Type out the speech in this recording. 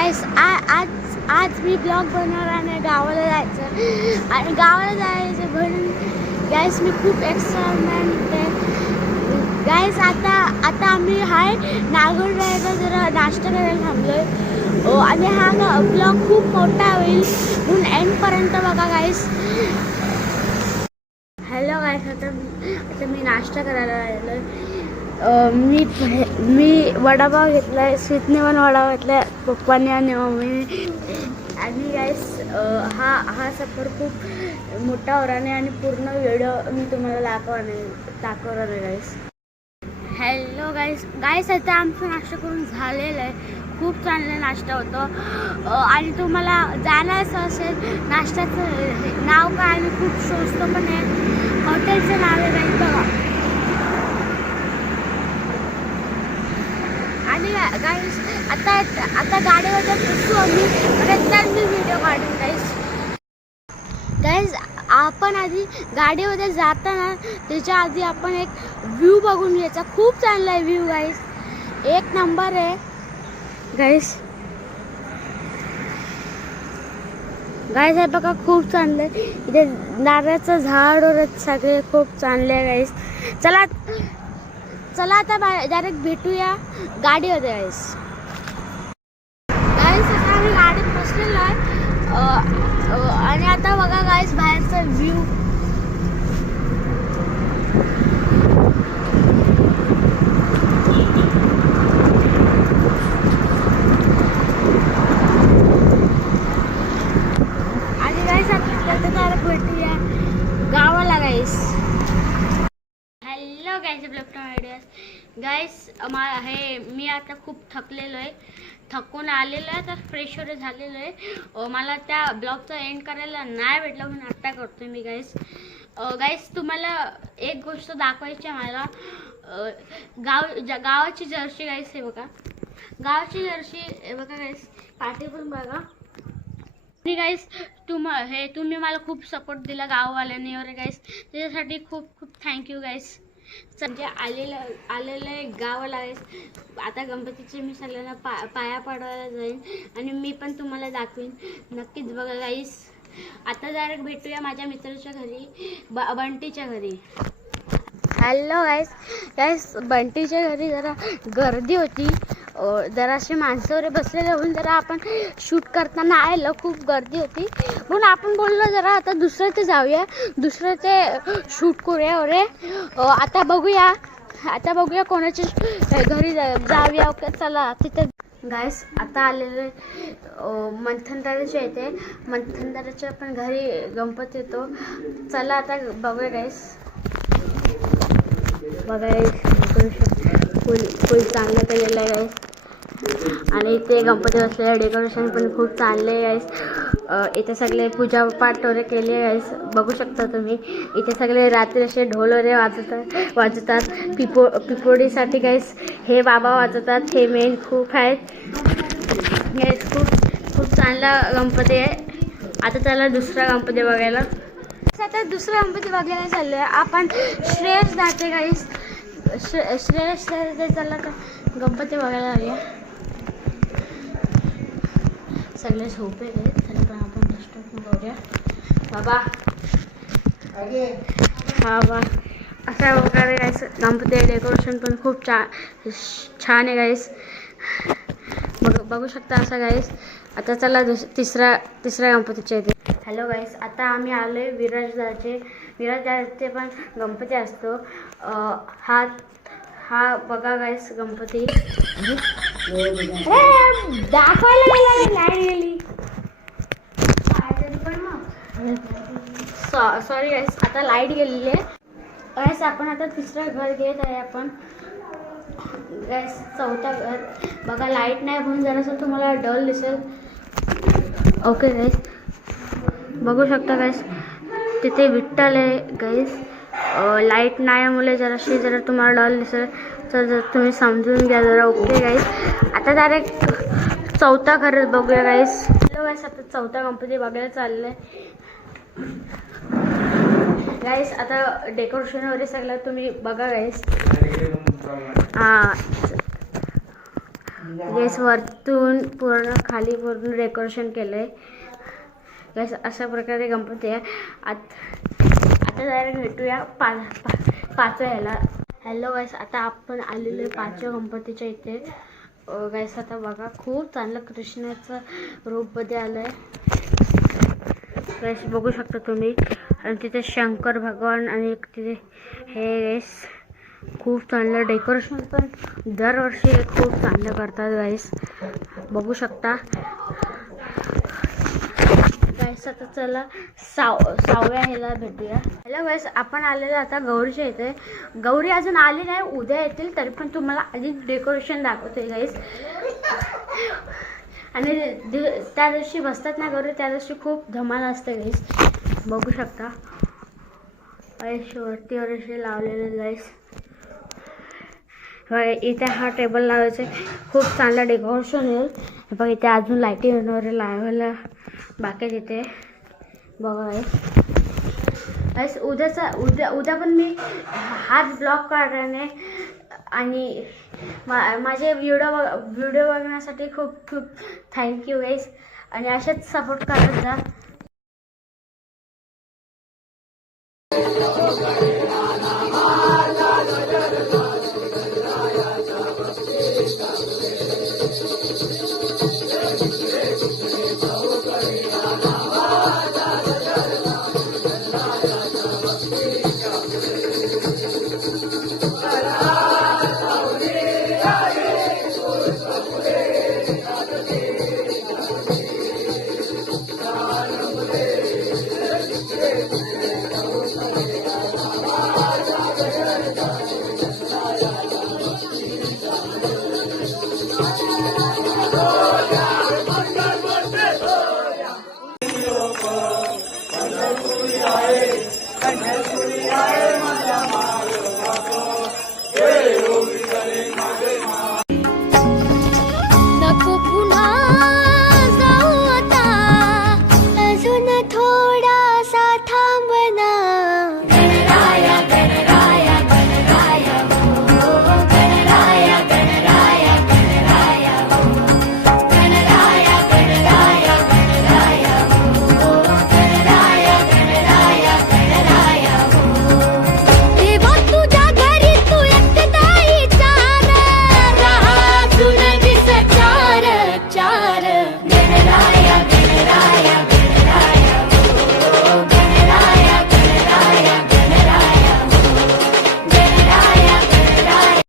गाईस आज आज मी ब्लॉग बनवणार आणि गावाला जायचं आणि गावाला जायचं म्हणून गाईस मी खूप एक्साइटमेंट आहे गाईस आता आता आम्ही हाय नागोरवाड्याला जरा नाश्ता करायला थांबलो आहे आणि हा ब्लॉग खूप मोठा होईल म्हणून एंडपर्यंत बघा गाईस हॅलो गाईस आता आता मी नाश्ता करायला राहिलो मी मी वडापाव घेतला आहे स्वीटनेवन वडापाव घेतला आहे पप्पाने आणि मम्मीने आणि गाईस हा हा सफर खूप मोठा होराने आणि पूर्ण व्हिडिओ मी तुम्हाला दाखवणे दाखवणार आहे गाईस हॅलो गाईस गाईस आता आमचं नाश्ता करून झालेला आहे. खूप चांगला नाश्ता होतो. आणि तुम्हाला जाण्याचं असेल नाश्त्याचं नाव काय आणि खूप स्वस्त पण आहे. हॉटेलचं नाव आहे गाईस बघा आणि गाईस आता आता गाडीवर बसू आम्ही. नंतर मी व्हिडिओ काढून गाईस गाईज आपण आधी गाडीमध्ये जाताना त्याच्या आधी आपण एक व्ह्यू बघून घ्यायचा. खूप चांगला आहे व्ह्यू गाईस एक नंबर आहे. गाईस गाईस आहे बघा खूप चांगलं आहे. इथे नारळाचं झाड वगैरे सगळे खूप चांगले आहे गाईस चला चला आता डायरेक्ट भेटूया गाडीमध्ये गाईस गाईस आता आम्ही गाडीत बसलेलो आहे. आणि आता बघा गाईस बाहेरचा व्ह्यू आणि गाईस आता डायरेक्ट भेटूया गावाला गाईस गाईज ब्लॉकटॉन आयडियाज गाईस हे मी आता खूप थकलेलो आहे. थकून आलेलो आहे तर फ्रेश वगैरे झालेलो आहे. मला त्या ब्लॉगचा एंड करायला नाही भेटलं म्हणून आत्ता करतो मी गाईस गाईस तुम्हाला एक गोष्ट दाखवायची आहे मला. गाव गावाची जर्सी गाईस हे बघा. गावाची जर्सी हे बघा गाईस पाठी पण बघा. आणि गाईस तुम हे तुम्ही मला खूप सपोर्ट दिला गाववाल्यांनी वगैरे गाईस त्याच्यासाठी खूप खूप थँक्यू गाईस म्हणजे आलेलं आलेलं एक गावाला आता गणपतीचे मी सगळ्यांना पा पाया पडवायला जाईन आणि मी पण तुम्हाला दाखवीन. नक्कीच बघा गाईस आता डायरेक्ट भेटूया माझ्या मित्राच्या घरी ब बंटीच्या घरी. हॅलो गाईस गाईस बंटीच्या घरी जरा गर्दी होती. जराशी माणसं वगैरे बसलेले होऊन जरा आपण शूट करताना आलं खूप गर्दी होती. म्हणून आपण बोललो जरा आता दुसरं ते जाऊया. दुसरं ते शूट करूया वगैरे आता बघूया. आता बघूया कोणाच्या घरी जा- जाऊया. ओके चला तिथे. गायस आता आलेले मंथनदाराच्या येते मंथनदाराच्या पण घरी गणपती येतो. चला आता बघूया गायस बघा फुल फुल चांगलं केलेलं आहे. गाईस आणि इथे गणपती बसलेलं डेकोरेशन पण खूप चांगले आहेस इथे सगळे पूजा पाठ वगैरे केले आहेस बघू शकता तुम्ही. इथे सगळे रात्री असे ढोल वगैरे वाजवतात वाजवतात. पिपो पिपोडीसाठी गाईस हे बाबा वाजवतात. हे मेन खूप आहेत. गाईस खूप खूप चांगला गणपती आहे. आता त्याला दुसरा गणपती बघायला. आता दुसरा गणपती बघायला चाललो आहे आपण श्रेयस जाते गाईस श्रे श्रेयस जाते चला तर गणपती बघायला लागूया सगळे झोपे आहेत तरी पण आपण डिस्टर्ब बघूया बाबा. हा बा. अशा प्रकारे गाईस गणपती डेकोरेशन पण खूप छा छान आहे गाईस बघ बघू शकता असं गाईस आता चला दुस तिसरा तिसऱ्या गणपतीच्या इथे. हॅलो गाईस आता आम्ही आलो आहे विराजदाचे विराजदाचे पण गणपती असतो. हा हा बघा गाईस गणपती. दाखवायला लाइट गेली सॉरी गाईस आता लाइट गेलेली आहे. गॅस आपण आता तिसरं घर घेत आहे आपण. गॅस चौथा घर. बघा लाइट नाही म्हणून जरासं तुम्हाला डल दिसेल. ओके गॅस बघू शकता गॅस तिथे विठ्ठल आहे गॅस लाइट नाही जराशी जरा तुम्हाला डॉल दिसेल. तर जर तुम्ही समजून घ्या जरा. ओके गाईस आता डायरेक्ट चौथा खरंच बघूया गाईस हॅलो गाईस आता चौथा गणपती बघायला चाललं आहे गाईस आता डेकोरेशन वगैरे सगळं तुम्ही बघा गाईस हां. गॅस वरतून पूर्ण खाली पूर्ण डेकोरेशन केलं आहे गॅस अशा प्रकारे गणपती आहे. आत आता जायला भेटूया. पा पाच पाचव्या ह्याला हॅलो गॅस आता आपण आलेलो आहे पाचव्या गणपतीच्या इथे. गॅस आता बघा खूप चांगलं कृष्णाचं रूपमध्ये आलं आहे गॅस बघू शकता तुम्ही. आणि तिथे शंकर भगवान आणि तिथे हे गॅस खूप चांगलं डेकोरेशन पण दरवर्षी खूप चांगलं करतात गाईस बघू शकता. सतत चला साव सहाव्या ह्याला भेटूया. हॅलो गाईस आपण आलेलो आता गौरीच्या इथे. गौरी अजून आली नाही उद्या येतील तरी पण तुम्हाला आधी डेकोरेशन दाखवते गाईस आणि त्या दिवशी बसतात ना गौरी त्या दिवशी खूप धमाल असते गाईस बघू शकता. गाईस वरती वरती लावलेले गाईस होय, इथे हा टेबल लावायचा खूप चांगलं डेकोरेशन येईल बघ इथे अजून लाईटिंग वगैरे लावायला बाकी तिथे. बघा गाईस उद्याचा उद्या उद्या पण मी हाच ब्लॉग काढल्याने आणि मा माझे व्हिडिओ व्हिडिओ बघण्यासाठी खूप खूप थँक्यू गाईस आणि असेच सपोर्ट करत जा. Thank